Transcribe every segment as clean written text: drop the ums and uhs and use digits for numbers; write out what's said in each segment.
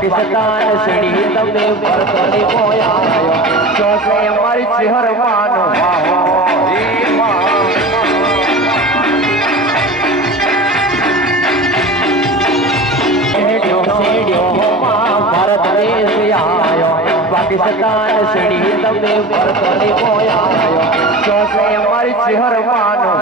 પાકિસ્તાન સીડી તમે ભરતની બોયા ચોકે અમારી ચહેરવાનો ભારત દેશ આયો પાકિસ્તાન સીડી તમે ભરતની બોયા ચોકે અમારી ચહેરવાનો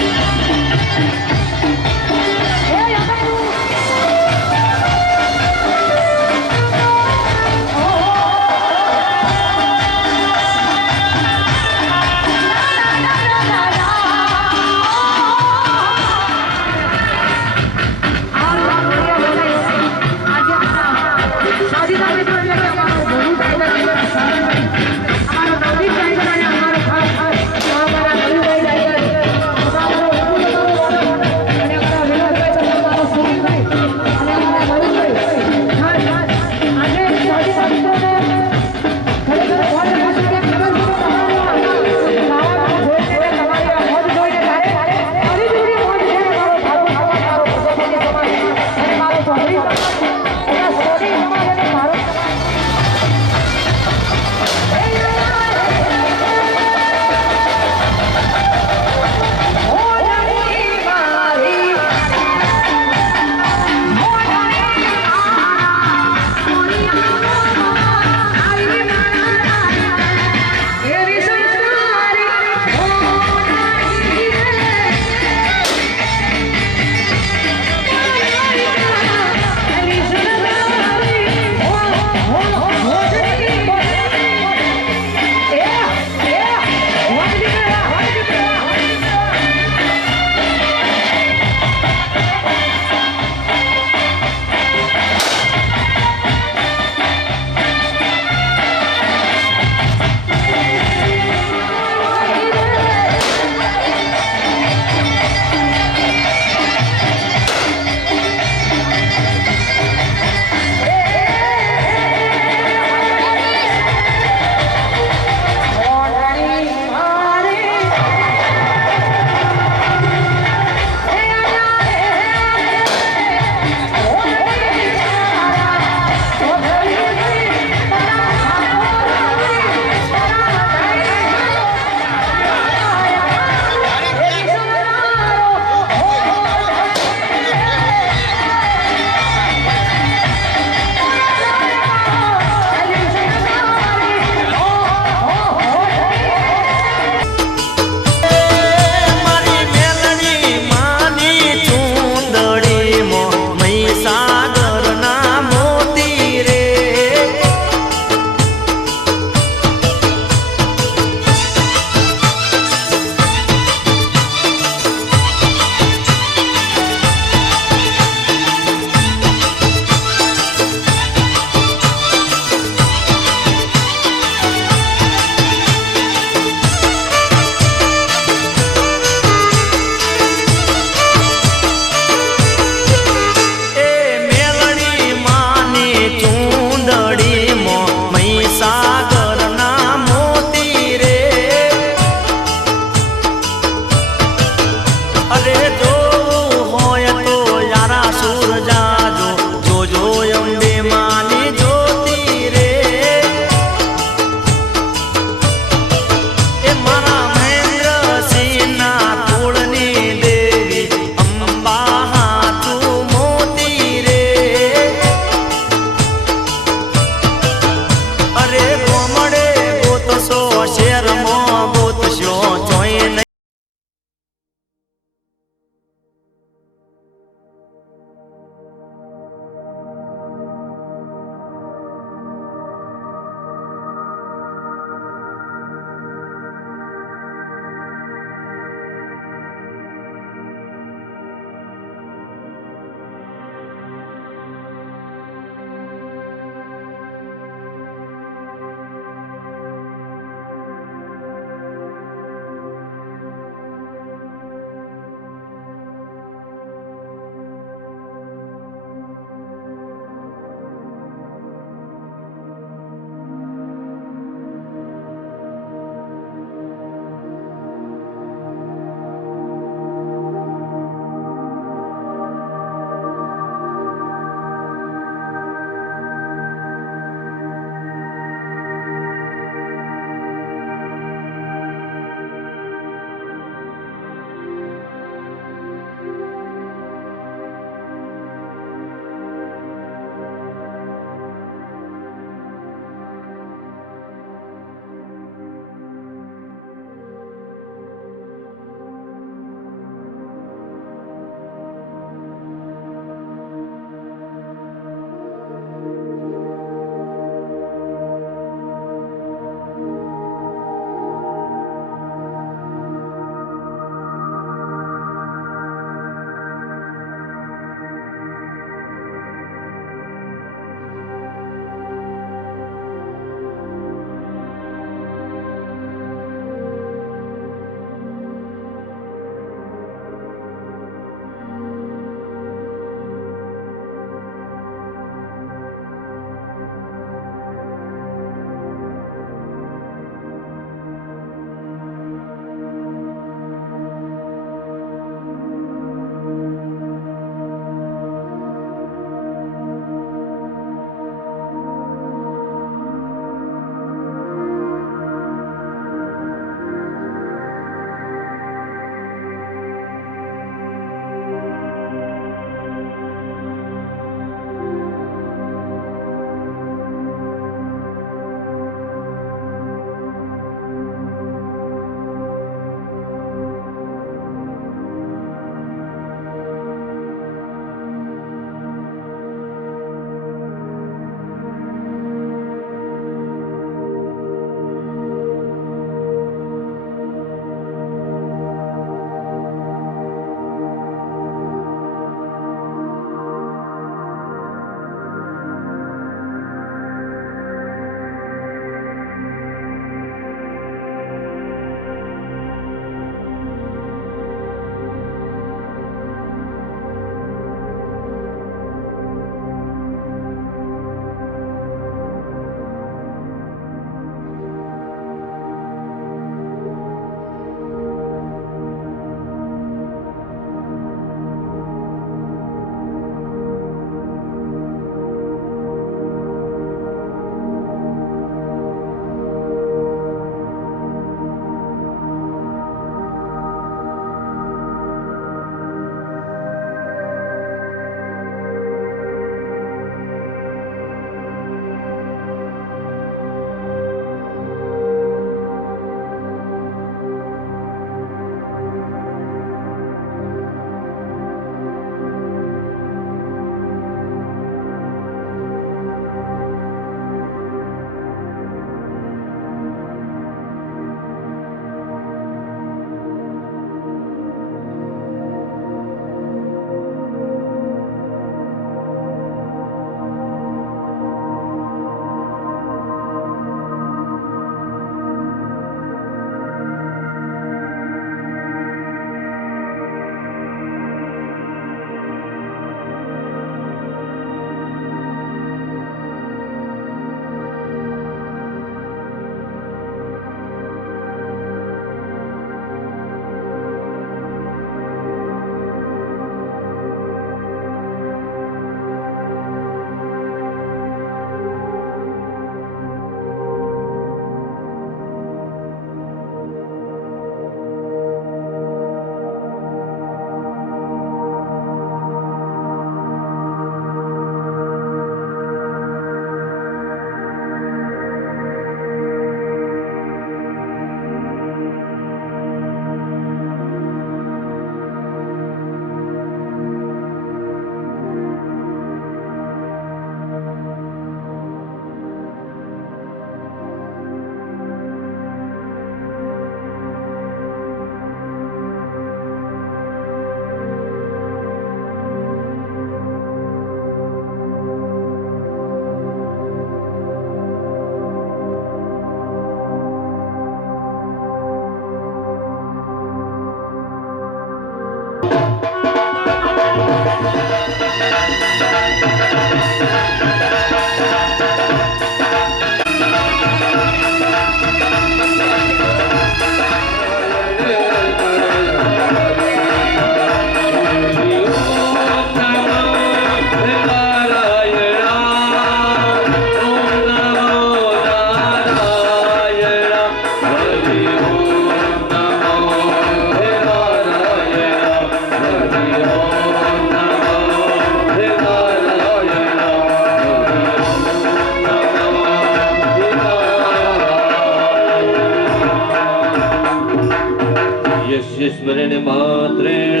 स्मरण मात्रेण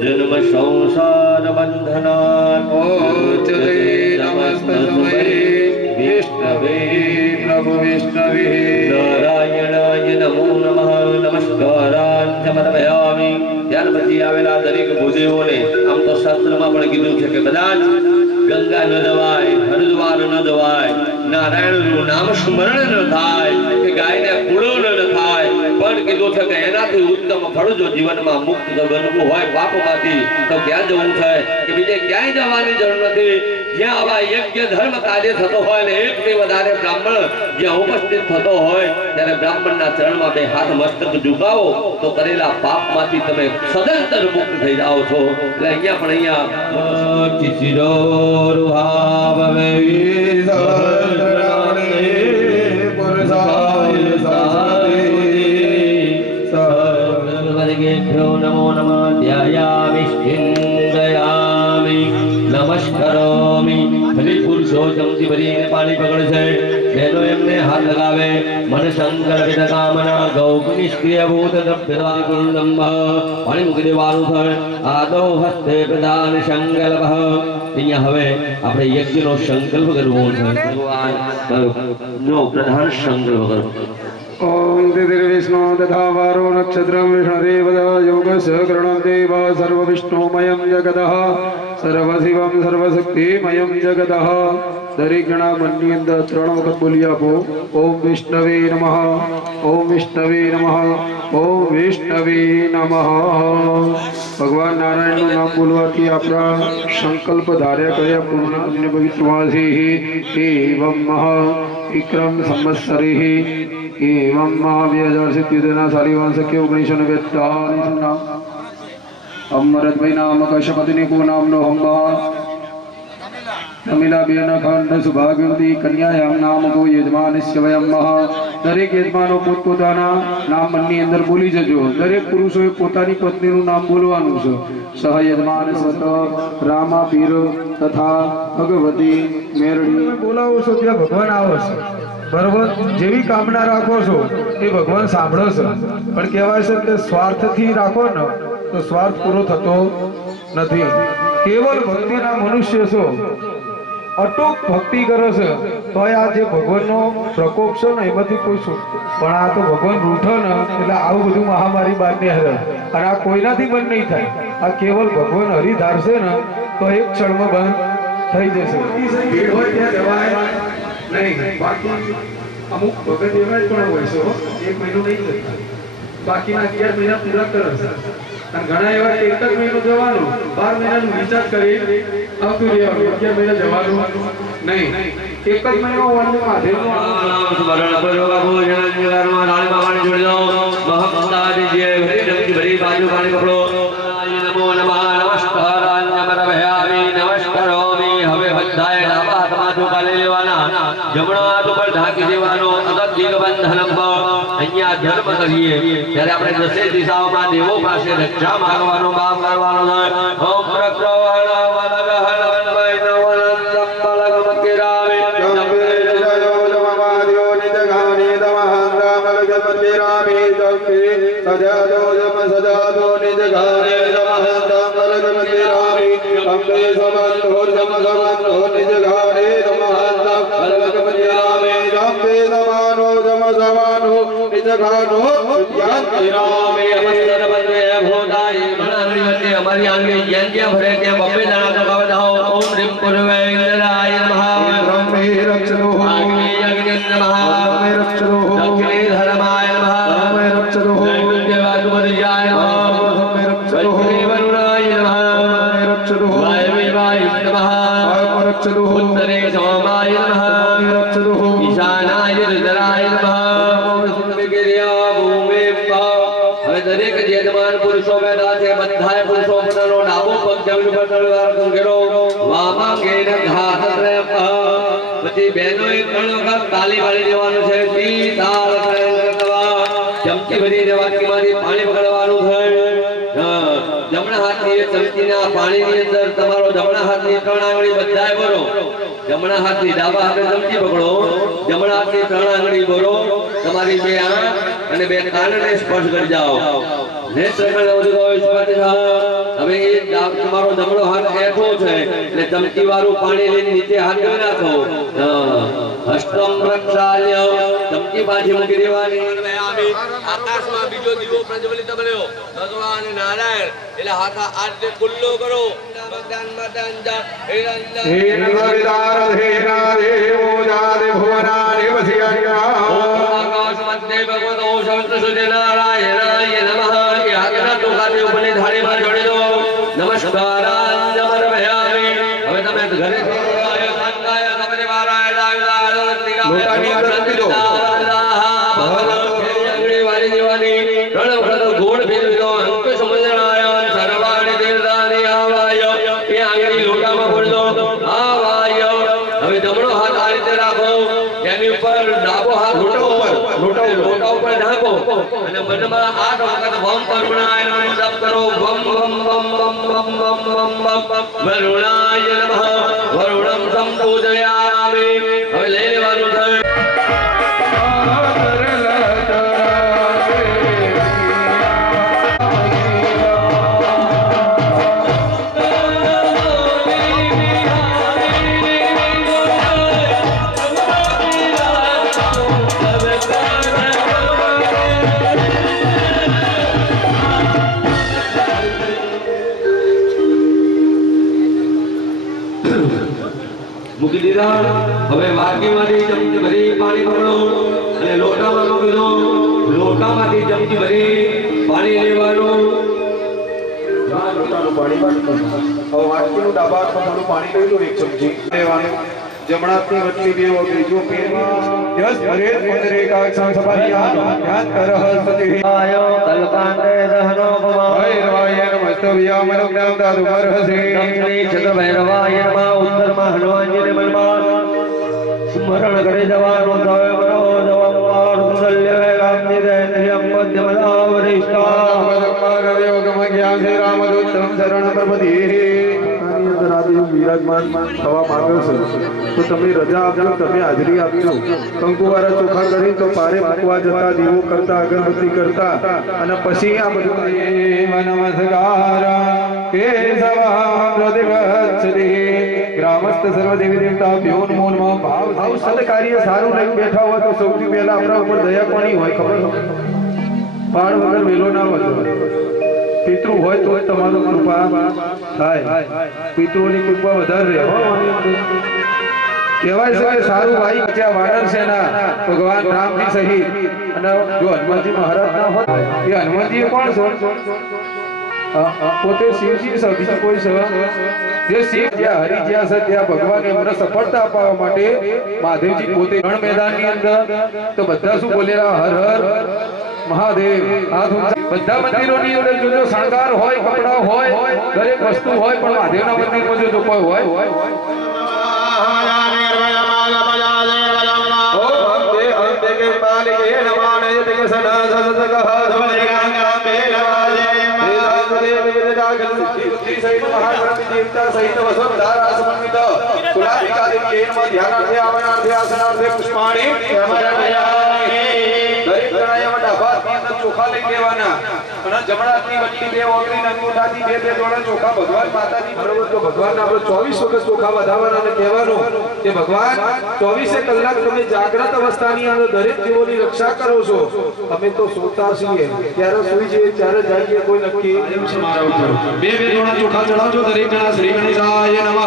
जन्म संसार बंधनात् ओचते नमस्तस्मै विष्णवे प्रभु विष्णवे नारायणाय नमो नमः नमस्कारान् समर्पयामि। ત્યાર પછી આવેલા દરેક ભૂદેવોને આમ તો શાસ્ત્રમાં પણ કીધું છે કે કદાચ ગંગા ન દવાય, હરિદ્વાર ન દવાય, નારાયણનું નામ સ્મરણ ન થાય કે ગાયને કુળો ન થાય, પણ કીધું છે કે એનાથી ઉત્તમ ફળ જો જીવનમાં મુક્ત બનવું હોય પાપમાંથી તો ક્યાં જવું છે કે બીજે ક્યાંય જવાની જરૂર નથી। જ્યાં આવા યજ્ઞ ધર્મ કાર્ય થતો હોય ને એકથી વધારે બ્રાહ્મણ જ્યાં ઉપસ્થિત થતો હોય ત્યારે બ્રાહ્મણના ચરણમાં બે હાથ મસ્તક ઝુકાવો તો કરેલા પાપમાંથી તમે સદંતર મુક્ત થઈ જાઓ છો। એટલે અહીંયા પણ અહીંયા કિશિરો રૂહાવે સર્વર્ગેભ્યો નમો નમઃ ધ્યાયામિ ચિંતયામિ નમસ્કરોમિ। ખલી પુરુષો ચમચી ભરીને પાણી પકડશે, બહેનો એમને હાથ લગાવે। મન સંકલ્પિત કામના ગૌ નિષ્ક્રિય ભૂત દ્રવ્યવાદી કુંડંબ પાણી મૂકી દેવાનું થાય। આદો હસ્તે પ્રદાન સંકલ્પ। અહીંયા હવે આપણે યજ્ઞનો સંકલ્પ કરવો છે, ભગવાનનો પ્રધાન સંકલ્પ કરવો। ओम तिर्विष्णु तथा वारो नक्षत्रं विष्णुदेवता योगस्य करणं देव सर्वविष्णुमयं जगतः सर्वशिवं सर्वशक्तिमयं जगतः। दरेक जणा मननी अंदर 3 वखत बोली आपो ओम विष्णवे नमः, ओम विष्णवे नमः, ओम विष्णवे नमः। भगवान नारायण નું નામ બોલવાથી આપણા સંકલ્પ ધાર્યા કર્યા પૂર્ણ અને ભવિષ્યવાસી એવં મહ વિક્રમ સંવત્સરી एवं महाव्यजर से त्युदना सालिवान सख्य 1942 नाम अमरत भाई नाम कश्यपति को नाम नो हम्बा तमिला बेन खंड सुभाग्यवती कन्यायाम नाम को यजमानस्य वयम महा। दरेक यजमानो પોતપોતાના નામ મનની અંદર બોલી જજો। દરેક પુરુષોએ પોતાની પત્નીનું નામ બોલવાનું છે। સહ યજમાન સ્વત રામા પીર તથા ભગવતી મેરડી બોલાવો છો ત્યાં ભગવાન આવે છે, બરોબર। જેવી કામના રાખો છો એ ભગવાન સાંભળો છે, પણ કહેવાય છે કે સ્વાર્થથી રાખો ને તો સ્વાર્થ પૂરો થતો નથી। કેવલ ભક્તિના મનુષ્ય છો, અટૂટ ભક્તિ કરે છે તો આ જે ભગવાનનો પ્રકોપ છે ને એમાંથી કોઈ પણ આ તો ભગવાન રૂઠો ને એટલે આવું બધું મહામારી બહાર ની હરે અને આ કોઈનાથી બંધ નહીં થાય। આ કેવલ ભગવાન હરી ધારશે ને તો એક ક્ષણમાં બંધ થઈ જશે। ભીડ હોય ત્યાં જવાય नहीं बाकी अमुक भगत एवं पण होय छे 1 महीनो नहीं जता बाकी ना 11 महीना पूरा करे छे अन घणा एवा एक જ મહિનો જવાનો 12 મહિનાનો વિચાર કરી આવતું રહેવાનું 11 મહિના જવાનું નહીં। એક જ મહિનો ઓનલી મહાદેવનો સ્મરણ કરો ભોજન જીવનમાં નાળી બાબાને જોડી દો। મહત્તાજી જે ભરી બાજુ પાણી પકડો। નમો નમઃ નમસ્કારાન નમરભયામિ નમસ્કરોમિ। હવે બધાએ ડાબા હાથમાં ચોખા લઈ લેવાના, જમણો હાથ ઉપર ઢાંકી દેવાનો। અગત્ય બંધનમ અહીંયા ધર્મ કરીએ ત્યારે આપણે દસે દિશાઓમાં દેવો પાસે રક્ષા માંગવાનો ભાવ કરવાનો છે। ઓમ પ્રક્રવણ વલગહણ વૈનવનં સંબલગમ કિરામે જંબે જયો જમમાદ્યો નિજગાની દમહંતમલગમ કિરામે જંબે સજાદો જમ સજાદો નિજગાને દમહંતમલગમ કિરામે જંબે સમંતો જમ સમંતો નિજગાને દમહંતમલગમ કિરામે જંબે દમાનો જમ દમાનો निजगानो यान्तिरामे अवसर बंदे भोदाई भणांगड़ी वंदे हमारी आंगड़ी यज्ञ भरे के बब्बे दाना का गावदाओ। ओम ह्रीं पूर्वे इंद्राय नमः। ब्रह्मे रक्षतो अग्नि अग्नि नमः। ब्रह्मे रक्षतो दक्षिणे धर्माय नमः। ब्रह्मे रक्षतो देवासुपतिजाय नमः। ब्रह्मे रक्षतो वरुणाय नमः। ब्रह्मे रक्षतो वायवे वायुः नमः। ब्रह्मे रक्षतो उत्तरे सोमाय नमः। ब्रह्मे रक्षतो ईशानाय रुद्राय नमः। दरेक यजमान पुरुषो बैठा है बंधाए पुरुषो मननो नामो पग जमीन पर तलवार कुंगेरो वामांगे न घात रे પછી બહેનો એક ત્રણ વખત તાલી પાડી દેવાનું છે। તી તાલ કરવા ચમચી ભરી દેવાકીમાંથી પાણી પકડવાનું છે। જમણા હાથની ચમચીના પાણીની અંદર તમારો જમણા હાથની 3 આંગળી બધાય ભરો। જમણા હાથની ડાબા હાથે ચમચી પકડો, જમણા હાથની 3 આંગળી ભરો। તમારી બે આંખ અને બે કાનને સ્પર્શ કરી જાઓ। હવે તમારો જમણો હાથ એઠો છે એટલે ચમચી વાળું પાણી લઈને નીચે હાથ ધોઈ નાખો અષ્ટમ પ્રક્ષાલ્ય ચમચી પાછી મૂકી દેવાની આકાશમાં બીજો દીવો પ્રજ્વલિત બન્યો ભગવાન નારાયણ એટલે હાથ આજ ખુલ્લો કરો ભગવાન મદન જા હે નગરદાર હે નારે મોજારે ભુવનારે વસિયા આકાશ મધ્ય ભગવતો શંકર સૂર્યનારાયણાય નમઃ એ હાથના ટોકાને ઉપરની થાળીમાં જોડી દો નમસ્કારાન્યમર્પયામિ હવે તમે ઘરે લોટાની અંદર મૂકી દો. વાળી દેવાની ત્રણ વખત ગોળ ફેરવી દો અંક સમજણાય સર્વાણી દેવતાની આવાય એ આંગળી લોટામાં ભરી દો આવાય હવે જમણો હાથ આ રીતે રાખો એની ઉપર ડાબો હાથ લોટા ઉપર ઢાંકો અને મનમાં 8 વખત વમ કરુણાય નમઃ જપ કરો વમ વમ વમ વમ વમ વમ વમ વમ વરુણાય નમઃ વરુણમ સંપૂજયામિ હવે લઈ લેવાનું છે મૂકી દીધા હવે વાટકીમાંથી ચમચી ભરી પાણી પકડો અને લોટામાં મૂકી દો લોટામાંથી ચમચી ભરી પાણી લેવાનું લોટાનું પાણી બાટલું હવે વાટકીનું ડાબા હાથમાં થોડું પાણી લઈ લો 1 ચમચી લેવાનું જમણા હાથની વચ્ચે બે વગરી જો પેરમાં યસ હરે પંદરે કાક્ષાં સપારિયા ધ્યાન કરહ સતિ આયો તલકાંડે દહનો ભવા ભૈરવાય નમસ્તવ્યા મનોજ્ઞામ દાતુ મરહસે શ્રી ચક્ર ભૈરવાય નમઃ ઉત્તરમાં હનુમાનજીને બલમાં સ્મરણ કરી જવાનું થયો મનો જવમ પાર્થલ્ય વેગાંગી દૈન્યમ મધ્યમદા વરિષ્ઠા યોગમ જ્ઞાન શ્રી રામદૂતમ શરણ પ્રપદિ આની અંદર આ દેવ વિરાજમાન થવા માંગે છે તો તમે રજા આપજો તમે હાજરી આપજો કંકુવારા ચોખા કરી તો પારે મૂકવા જતા દીવો કરતા અગરબત્તી કરતા અને પછી આ બધું નમસ્કાર કેશવામ હૃદયગચ્છતિ ગ્રામસ્થ સર્વ દેવી દેવતાભ્યો નમો નમઃ ભાવ સદ કાર્ય સારું લઈને બેઠા હોય તો સૌથી પહેલા આપણા ઉપર દયા કોની હોય ખબર પાડ વગર વેલો ના વધો પિતૃ હોય તો તમારું કૃપા થાય પિતૃની કૃપા વધારે રહે કહેવાય છે કે સારું ભાઈ ત્યાં વાનર સેના ભગવાન રામજી સહિત અને જો હનુમાનજી મહારાજ ના હોત એ હનુમાનજી કોણ છે પોતે શિવજી છે બીજું કોઈ છે જે શિવ જ્યાં હરિ જ્યાં છે ત્યાં ભગવાન એમને સફળતા અપાવવા માટે મહાદેવજી પોતે રણ મેદાનની અંદર તો બધા શું બોલેલા હર હર મહાદેવ હાથ બધા મંદિરોની અંદર જો શણગાર હોય કપડા હોય દરેક વસ્તુ હોય પણ મહાદેવના મંદિરમાં જો કોઈ હોય ચોખા લઈ લેવાના અને જમણા હાથની વચ્ચે બે ઓગળી અંગૂઠાથી બે જોડા ચોખા ભગવાન માતાજી બરોબર તો ભગવાનને આપણે 24 વખત ચોખા વધાવવાના અને કહેવાનું કે ભગવાન 24 કલાક તમે જાગ્રત અવસ્થાની અંદર દરેક જીવોની રક્ષા કરો છો અમે તો સૂતા છીએ ત્યારે સૂઈ જઈએ ત્યારે જાગીએ કોઈ નક્કી સમારોહ કરો બે જોડા ચોખા ચડાવજો દરેક જણા શ્રી ગણેશાય નમઃ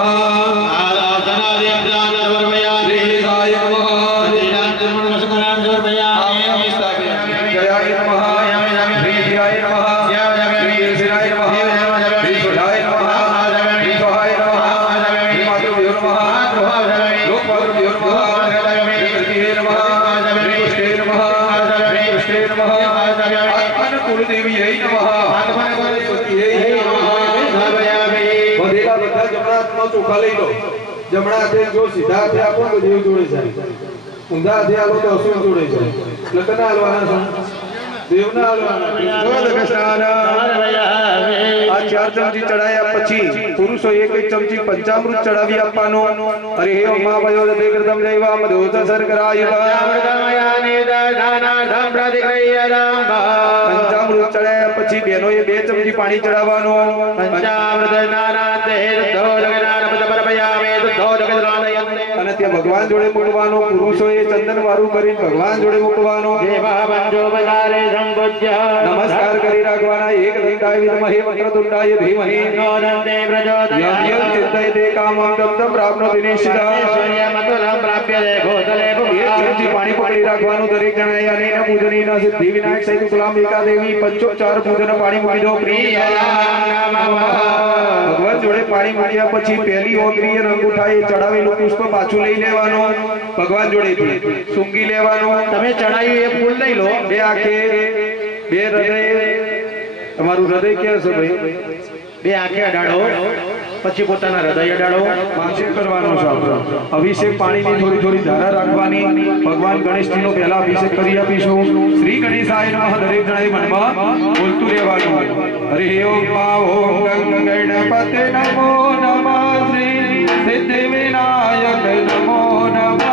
આરાધના દેવદાન વર્મયા શ્રીસાય નમઃ ચોખા લઈ લો જમણા હાથે જો સીધા હાથે આપો તો દેવ જોડે જાય ઊંધા હાથે આપો તો અસુર જોડે જાય લખના હાલવાના છે દેવના હાલવાના આ 4 ચમચી ચડાયા પછી પુરુષો એક ચમચી પંચામૃત ચડાવી આપવાનો અરે હે મા ભયો દેગ્રતમ જૈવા મધોત સરકરાય પંચામૃત ચડાયા પછી 2 બહેનોએ 2 ચમચી પાણી ચડાવવાનું. પંચામૃત સ્નાનાંતે શુદ્ધો જગન્નાથ સમર્પયામિ શુદ્ધો જગન્નાથયન્તે અને તે ભગવાન જોડે મૂકવાનું. પુરુષોએ ચંદન વાળું કરીને ભગવાન જોડે મૂકવાનું. દેવા પંચોપચારે સંપૂજ્ય નમસ્કાર કરી રાખવાના. એક દંડાય વિદ્મહે વક્રતુંડાય ધીમહિ નોદંતે પ્રચોદયાત્ યમ ચિંતયતે કામં તમ પ્રાપ્નોતિ નિશ્ચિતઃ. સૂર્યમતુલં પ્રાપ્યતે ભૂતલે એક ચમચી પાણી પકડી રાખવાનું. દરેક જણાએ અનેન પૂજનીન સિદ્ધિ વિનાયક સહિત કુલામ એકાદેવી પંચોપચાર પૂજન પાણી મૂકી દો. ભગવાન જોડે પાણી મૂક્યા પછી પહેલી ઓગરી અને અંગૂઠાએ ચડાવેલું પુષ્પ પાછું લઈ લેવાનું. ભગવાન જોડેથી સૂંઘી લેવાનું. તમે ચડાયું એ ફૂલ લઈ લો. બે આંખે બે હૃદય. તમારું હૃદય ક્યાં છે ભાઈ? બે આંખે અડાડો પછી પોતાના હૃદય અડાડો. અભિષેક કરવાનો છે આપણો. અભિષેક પાણીની થોડી થોડી ધારા રાખવાની. ભગવાન ગણેશજીનો પહેલા અભિષેક કરી આપીશું. શ્રી ગણેશાય નમઃ. દરેક જણાએ મનમાં બોલતું રહેવાનું. હરિ ઓમ ઓમ ગણપતે નમો નમઃ. શ્રી સિદ્ધિ વિનાયક નમો નમઃ.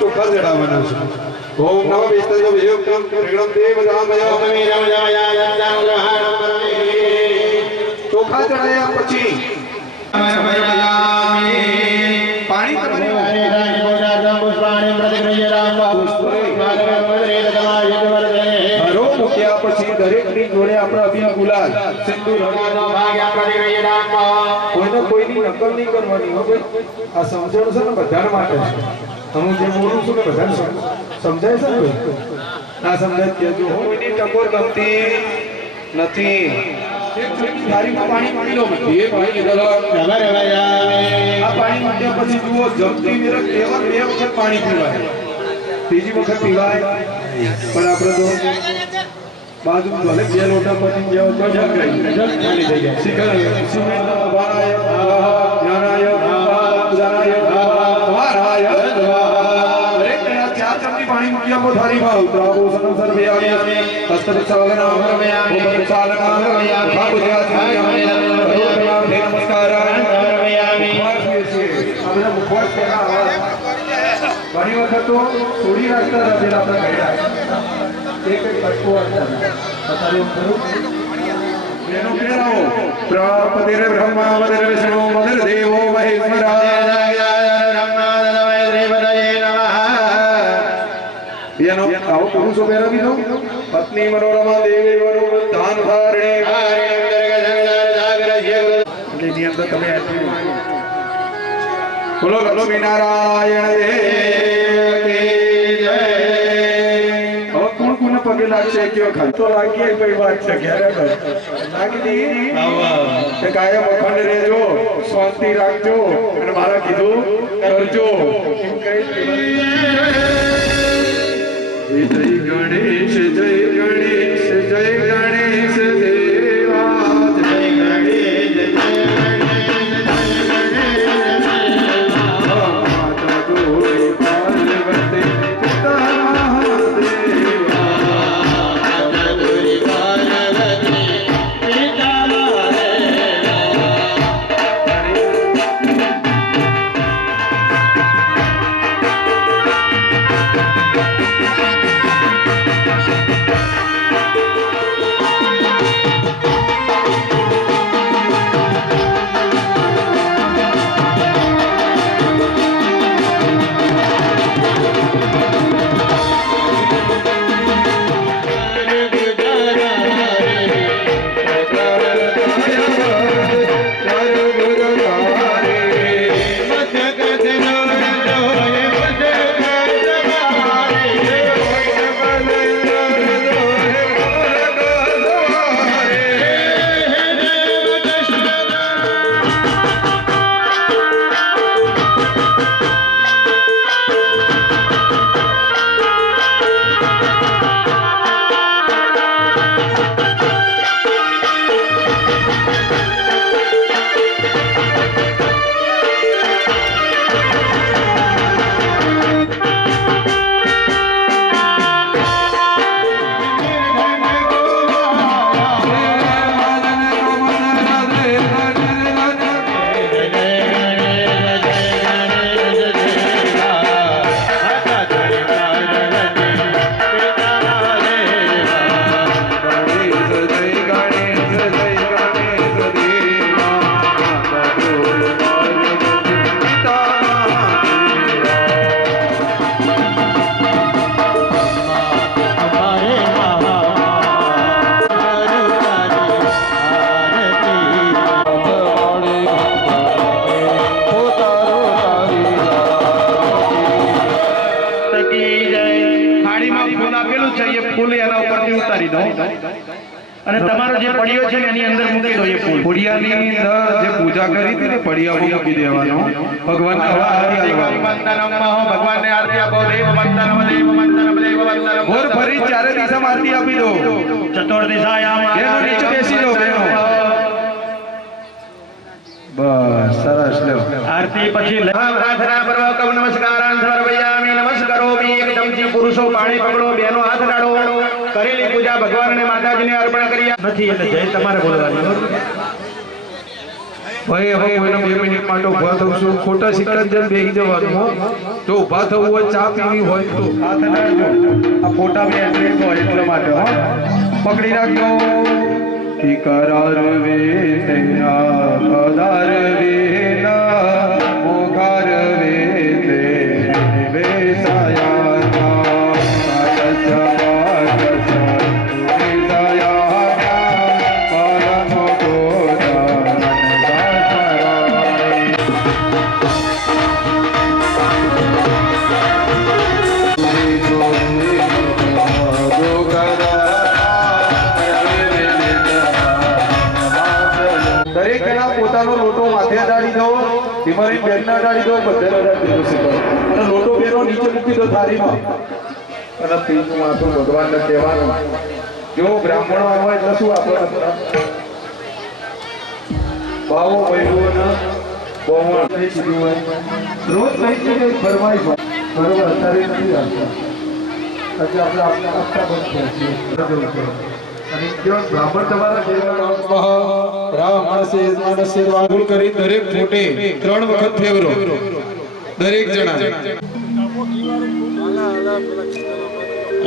ચોખા ચડાવવાના છે. ઓમ નમઃ વિષ્ણુ વિયુક્તમ ત્રિગણમ દેવદામય. ચોખા ચડાયા પછી પાણી હરો મૂક્યા પછી દરેકની જોડે આપણે અભિન ગુલાલ સિંદૂર કોઈને કોઈની નકલ નહીં કરવાની. હો ભાઈ, આ સમજણ છે ને બધા માટે છે. હું જે બોલું છું ને બધાને સમજાય છે ને ભાઈ? ના સમજાય કેજો. કોઈની ટકોર ગમતી નથી. થાળીમાં પાણી પી લો બધી. એક ભાઈ આ પાણી મૂક્યા પછી જુઓ જમતી મેરક કેવળ 2 વખત પાણી પીવાય. ત્રીજી વખત પીવાય પણ આપણે તો બાજુ ભલે 2 લોટા પછી જેવો તો જગ ખાલી થઈ જાય. શિખર સુમેન્દ્ર વારાય જ્ઞાનાય ઉદારાય વારાય પાણી મૂક્યા કો થારી ભાવ ત્રાબો સનમ સર્વે આવે હસ્તર ચાલના ઓમ ચાલના નમસ્કાર આપણે મુખવાસ કરવા ઘણી વખત તો થોડી રાખતા હતા આપણે ગયા એક કટકો હતા અત્યારે કરું એનો કેરાવો પ્રપતિર બ્રહ્મા વદર વિષ્ણુ વદર દેવો મહેશ્વરા એનો આવો પુરુષો પહેરાવી દો. પત્ની મનોરમા દેવી વરુધાન ધારણે અંદર તમે બોલો લક્ષ્મી નારાયણ દેવ કી જય. હવે કોણ કોને પગે લાગશે કયો ખર્ચો લાગીએ કોઈ વાત છે ઘેરે લાગી દી કાયમ અખંડ રહેજો, શાંતિ રાખજો અને મારા કીધું કરજો. જય ગણેશ. ઉતારી દો અને તમારો જે પડિયો છે ને એની અંદર મૂકી દો એ ફૂલ. પુડિયાની અંદર જે પૂજા કરી હતી ને પડિયામાં મૂકી દેવાનો ભગવાનને હવે આરતી આપવાની. ભગવાનને આરતી આપો. દેવ વંદનમ દેવ વંદનમ દેવ વંદનમ. ઘોર ફરી ચારે દિશામાં આરતી આપી દો. ચતુર્દિશાયામ બેનો નીચે બેસી જાઓ બેનો. બસ સરસ લ્યો. આરતી પછી પ્રાર્થના પૂર્વક નમસ્કારાન સમર્પયામિ. નમસ્કારોમિ. એક ચમચી પુરુષો પાણી પકડો, બેનો હાથ કાઢો. કરેલી પૂજા ભગવાન અને માતાજીને અર્પણ કરી નથી એટલે જય તમારે બોલવાની. ભાઈ હવે કોઈને 2 મિનિટ માટે ઉભા થઉં છું. ખોટા સિક્કા જેમ બેસી જવાનું હો. જો ઉભા થવું હોય, ચા પીવી હોય તો હાથ કાઢજો. આ ફોટા બી એન્ટ્રી હોય એટલા માટે હો. પકડી રાખજો. કરાર વે તેરા કદાર વે ના મોગાર વે તે વેસાયા ના દરેક જણા પોતાનો લોટો માથે ડાળી દો. તમારી બેનના ડાળી દો, બધાને ડાળી દો. અને લોટો બેનો નીચે મૂકી દો થાળીમાં. અને તીજું માથું ભગવાનને કહેવાનું. જો બ્રાહ્મણો હોય એટલે શું આપણે ભાવો વૈભવોના બહુમાન થઈ કીધું હોય. રોજ નહીં કે ફરમાઈશ હોય. બરોબર અત્યારે નથી આવતા. પછી આપણે આપતા બંધ છીએ. અને જો બ્રાહ્મણ તમારા બ્રાહ્મણ સે માનસે વાગુલ કરી દરેક ફોટે 3 વખત ફેરવો. દરેક જણા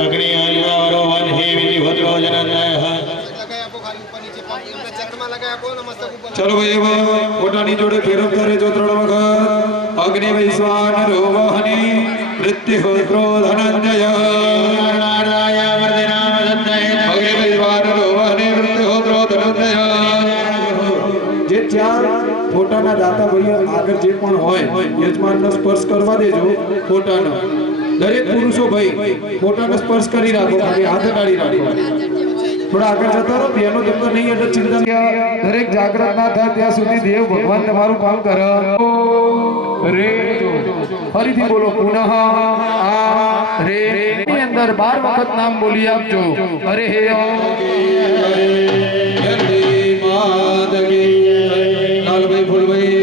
અગ્નિ આરોહણ હે વિધિવત રોજનાય. ચલો ભાઈ ફોટાની જોડે ફેરવતા રહેજો 3 વખત. અગ્નિ વૈશ્વાન રોવહની મૃત્યુહોત્રો ધનંજય. અગ્નિ વૈશ્વાન રોવહની મૃત્યુહોત્રો ધનંજય. જે ત્યાં ફોટાના દાતા ભાઈઓ આગળ જે પણ હોય યજમાનનો સ્પર્શ કરવા દેજો. ફોટાનો દરેક પુરુષો ભાઈ ફોટાનો સ્પર્શ કરી રાખો, ખાલી હાથ ડાળી રાખો. થોડા આગળ જતા રહો. બેનો તમને નહીં એટલે ચિંતા. દરેક જાગૃત ના થાય ત્યાં સુધી દેવ ભગવાન તમારું કામ કરે. રે ફરીથી બોલો. પુનઃ આ રે ની અંદર 12 વખત નામ બોલી આપજો. અરે હે લાલભાઈ ફૂલભાઈ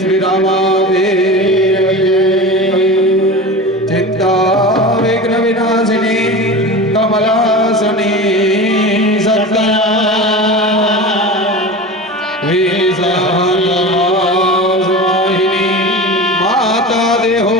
શ્રી રામા ચિંતા વિઘ્ન વિનાશિની કમલાસની સત્તા માતા દેહો